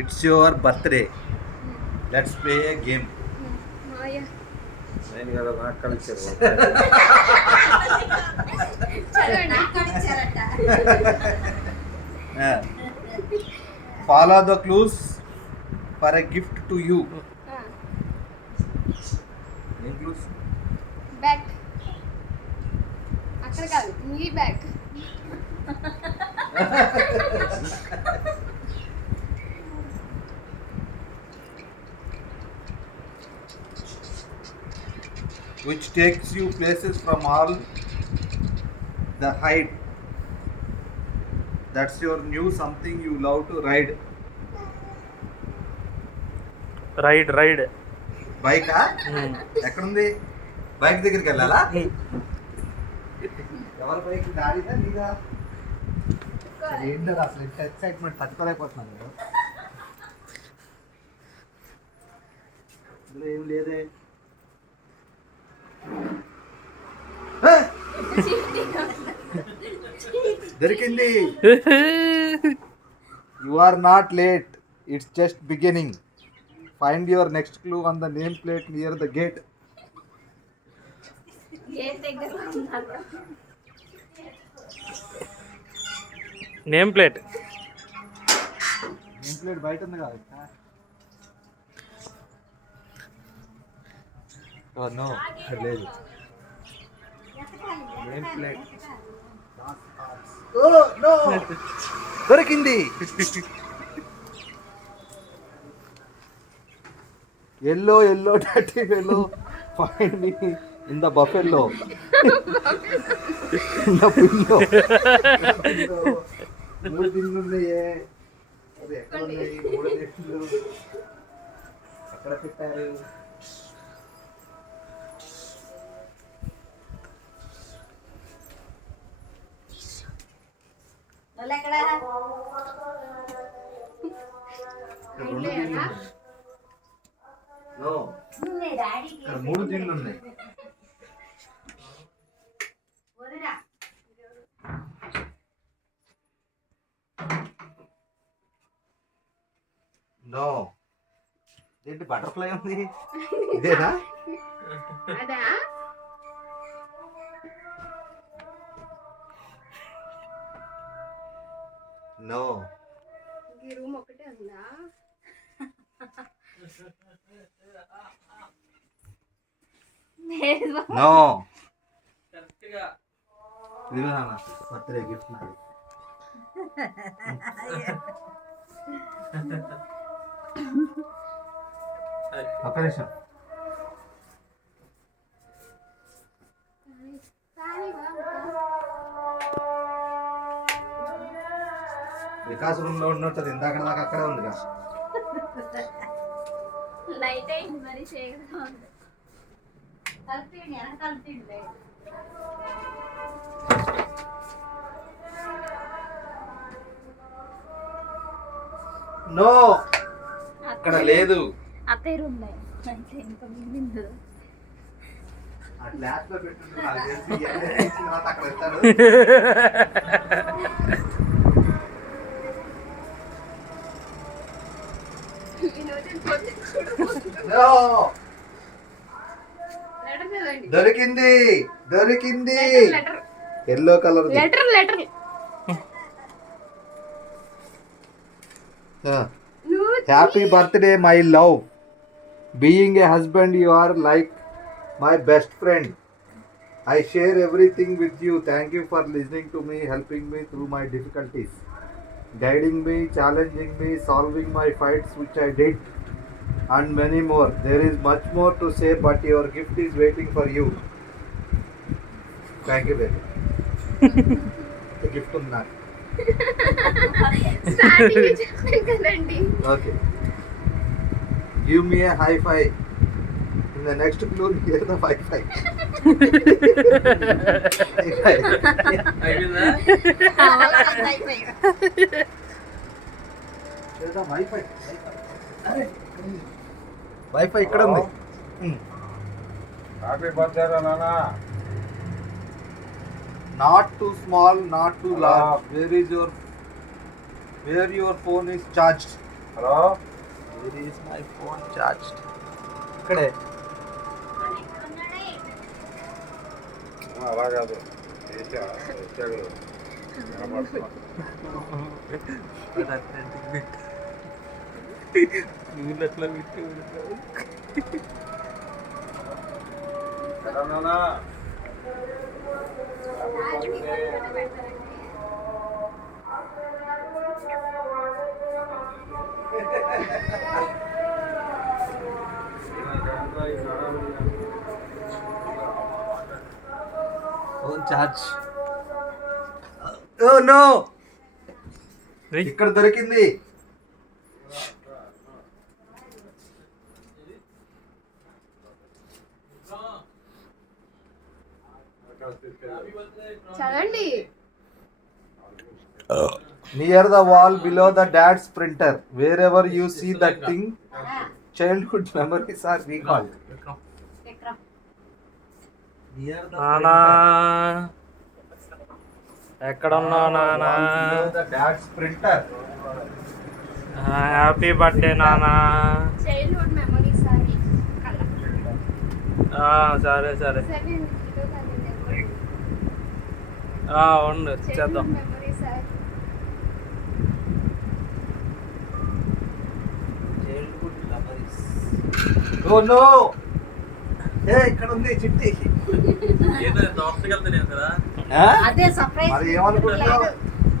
It's your birthday. Let's play a game. నేను కదా నాకు కలిసారు Follow the clues for a gift to you. Any clues? Back అక్కడ కాదు మీ back Which takes you places from all the height. That's your new something you love to ride. Ride బైకా ఎక్కడుంది? Bike దగ్గరికి వెళ్ళాలా? ఎవరి బైక్? డాడీదా నీదా? ఏంటో అసలు ఇంత ఎక్సైట్మెంట్ తట్టుకోలేకపోతున్నాను నేను. ఇందులో ఏం లేదే. దొరికింది. You are not late. It's just beginning. Find your next clue on the name plate near the gate. Name plate name plate బయట ఉంది కదా. నో లేదు. నేమ్ ప్లేట్ దొరికింది. Yellow dirty fellow find me in the buffalo in the pillow. మూడు దిన్నులు ఉన్నాయే. అది ఎక్కడ ఉన్నాయి? మూడు నెట్లు ఎక్కడ పెట్టారు? మూడు దిన్నులు ఉన్నాయి. నో. ఏంటి బటర్ఫ్లై ఉంది? ఇదేనా? అదా నో. ఈ రూమ్ ఒకటే ఉందా? నో. ఇదిగో నాన్న బర్త్డే గిఫ్ట్ నాది. ఒక్క నిమిషం. వికాస్ రూమ్ లో ఉన్నట్టు ఇందాక దాకా అక్కడే ఉందిగా. లైట్ అయింది మరి చేయగా ఉంది. కలిపి నో అక్కడ లేదు. అత్తయ్య రూమ్ లో అయితే ఇంకా మిగిలింది. ఆ గ్లాస్ లో పెట్టుకుంటే నాకు తెలిసి ఇవన్నీ తీసిన తర్వాత అక్కడ వెళ్తాడు. No. దొరికింది yellow colour. Letter happy birthday my love. Being a husband you are like my best friend. I share everything with you. Thank you for listening to me, helping me through my difficulties, guiding me, challenging me, solving my fights which I did, and many more. There is much more to say, but your gift is waiting for you. Thank you very much. The gift ఉంది నాకు. Starting చెప్పాను కదండి. Okay. Give me a high five. In the next clue, hear the high five. High five. చేద్దాం wifi. Wifi ఇక్కడ ఉంది. Happy birthday రా నాన్న. Not too small, not too large. Where your phone is charged? Hello, where is my phone charged? ఇక్కడే. అలా కాదు వచ్చాడు phone charge. Oh no, ఇక్కడ దొరికింది. చదవండి. Near the wall below the dad's printer, wherever you see that thing, childhood memories are recalled. Near the నానా printer, ఎక్కడ ఉన్నావు నానా? below the dad's printer. Happy birthday నానా. చైల్డ్హుడ్ మెమరీస్ అని సరే సరే ఉండు చేద్దాం. Memories Childhood memories. Oh no! ఇక్కడ ఉంది చిట్టి. అదే సర్ప్రైజ్. మరి ఏమనుకుంటున్నావు?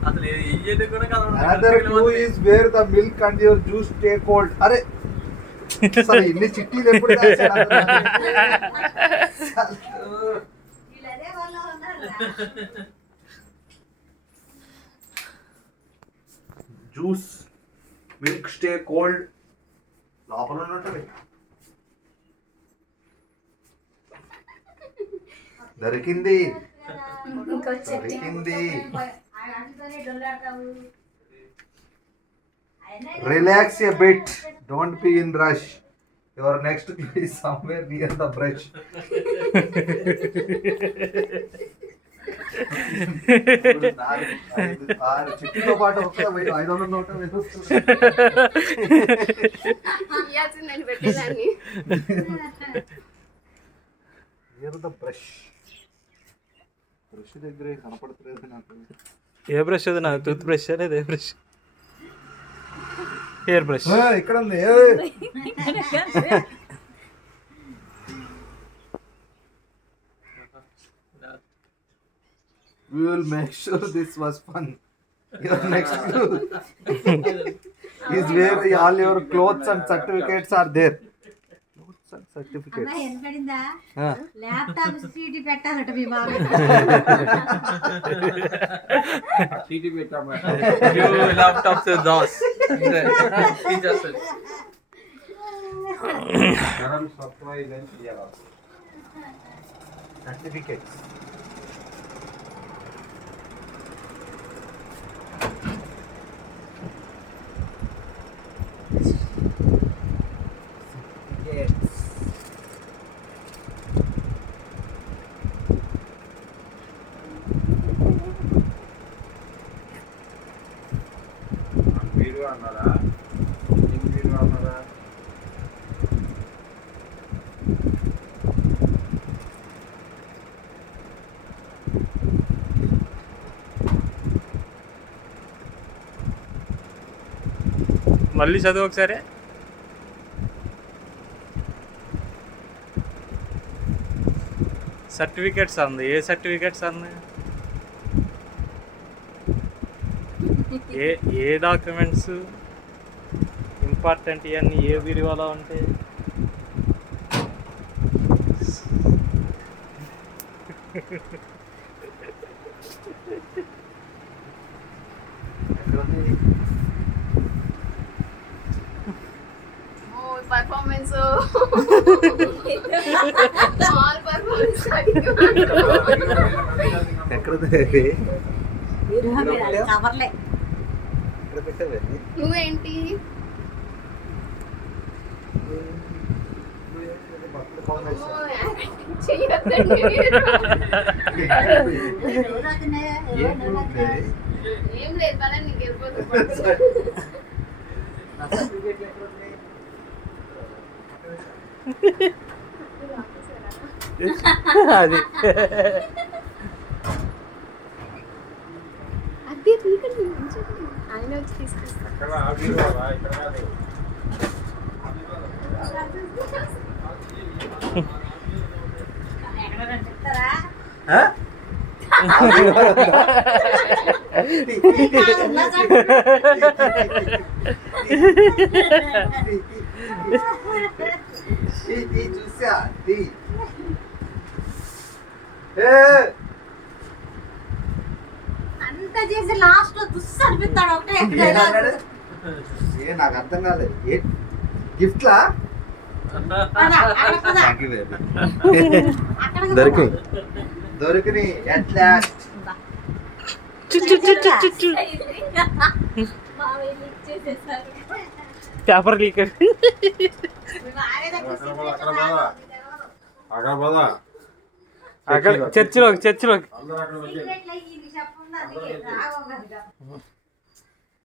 అసలు ఏం చేయడం కూడా కాదు. Another clue is where the milk and your juice stay cold. అరే సరే, ఇన్ని చిట్టీలు ఎప్పుడు దాచాడు అసలు? వీళ్ళదే వాళ్ళు ఉన్నారు. జ్యూస్ మిల్క్ స్టే కోల్డ్ లోపల ఉన్నట్టు. దొరికింది దొరికింది. Relax a bit, don't be in rush. Your next clue is somewhere near the brush. చిట్టితో పాటు వస్తా 500 నోట ఇయ్యాల్సిందని పెట్టేదాన్ని. Near the brush. బ్రష్ దగ్గరే కనపడుతుంది నాకు. ఏ బ్రష్ అది? నాకు టూత్ బ్రష్ అనేది. ఏ బ్రష్? Hair brush. ఇక్కడ ఉంది. We will make sure this was fun. Your next clue is where all your clothes and certificates are there. Clothes and certificates. అమ్మాయి వినపడిందా? Ah. Laptop CT పెట్టారట మీ మామ. CT పెట్టాము. Laptop Das Certificates. మీరు అన్నారా? మీరు అన్నారా? మళ్ళీ చదువు ఒకసారి. సర్టిఫికేట్స్ అంది. ఏ సర్టిఫికేట్స్ అంది? ఏ డాక్యుమెంట్స్ ఇంపార్టెంట్ ఇవన్నీ ఏ విలువలో ఉంటాయి? పర్ఫార్మెన్స్ స్మాల్ పర్ఫార్మెన్స్ ఎక్కడ కవర్లే. పెట్టావే? నువ్వేంటి చెయ్యొద్దండి ఏం లేదు పదండి నీకు వెళ్ళిపోతుంది. నా సర్టిఫికేట్లు ఎక్కడ ఉన్నాయి? అది అది తీకండి ఉంచండి. ఆయన వచ్చి తీసుకొస్తారు. చెప్తారా ఆ? చూసా అంత చేసి లాస్ట్ లో దుస్సు అనిపిస్తాడు ఒకటే ఏమన్నాడు? నాకు అర్థం కాలేదు. గిఫ్ట్లా థ్యాంక్ యూ బేబీ. దొరికి ఎట్లా పేపర్ లీక్ చర్చిలోకి చెప్పండి